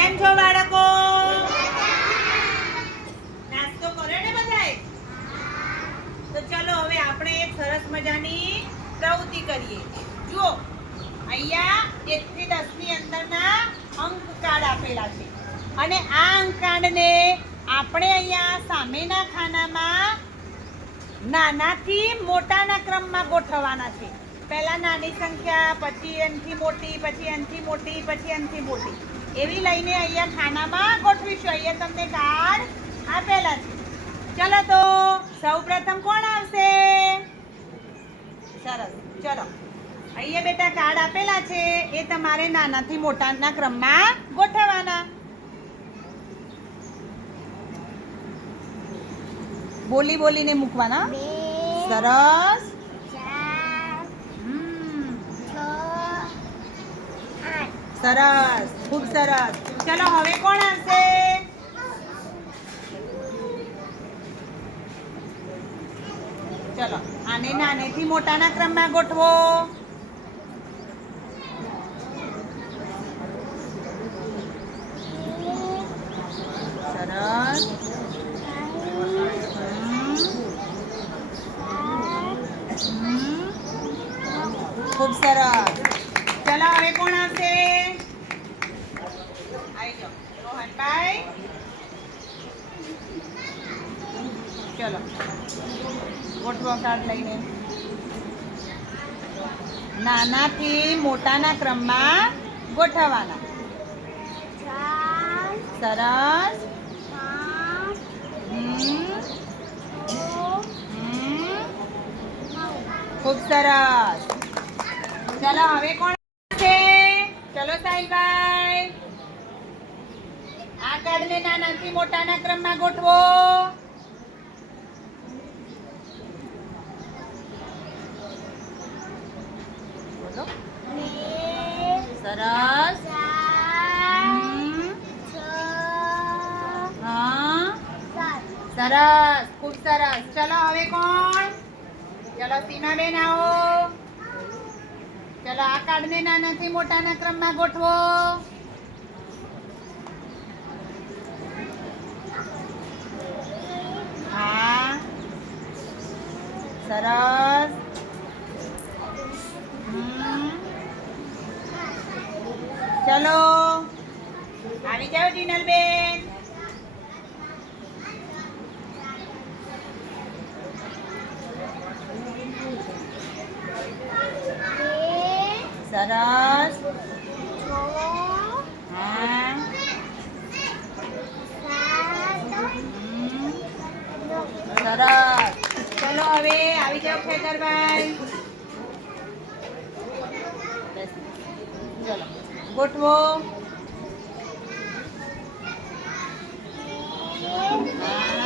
કેમ છો બાળકો? નાસ્તો કર્યો ને બધાએ? તો ચલો હવે આપણે એક સરસ મજાની પ્રવૃત્તિ કરીએ. જુઓ, અહીંયા એક થી દસની અંદરના અંક કાર્ડ આપેલા છે. અને આ અંક કાર્ડને આપણે અહીંયા સામેના ખાનામાં નાનાથી મોટાના ક્રમમાં ગોઠવવાના છે. પહેલા નાની સંખ્યા, પછી એનથી મોટી, પછી એનથી મોટી, પછી એનથી મોટી. એવી લઈને અહીંયા ખાનામાં ગોઠવીશું. અહીંયા તમને કાર્ડ આપેલા છે ચલો તો સૌપ્રથમ કોણ આવશે? સરસ. ચલો. અહીંયા બેટા કાર્ડ આપેલા છે. એ તમારે નાનાથી મોટાના ક્રમમાં ગોઠવવાના. બોલી બોલીને મૂકવાના? સરસ. સરસ, ખૂબ સરસ. ચલો, હવે કોણ આવશે? ચલો, આને નાનેથી મોટાના ક્રમમાં ગોઠવો. સરસ. ખૂબ સરસ. ચલો, હવે કોણ આવશે? ચલો ગોઠવો કાર્ડ લઈને નાનાથી મોટાના ક્રમમાં ગોઠવવાના સરસ ખૂબ સરસ. ચલો, હવે કોણ છે? ચલો, સાહિલભાઈ. આ કાર્ડને નાનાથી મોટાના ક્રમમાં ગોઠવો. સરસ. સરસ. ખૂબ સરસ. ચલો, હવે કોણ? ચલો સીમાબેન આવો. ચલો, આ કાર્ડને નાનાથી મોટાના ક્રમમાં ગોઠવો હા સરસ. ચલો. આવી જાઓ જીનલબેન બે સરસ. સરસ. ચલો હવે ખેતરભાઈ. ગોઠવો. હા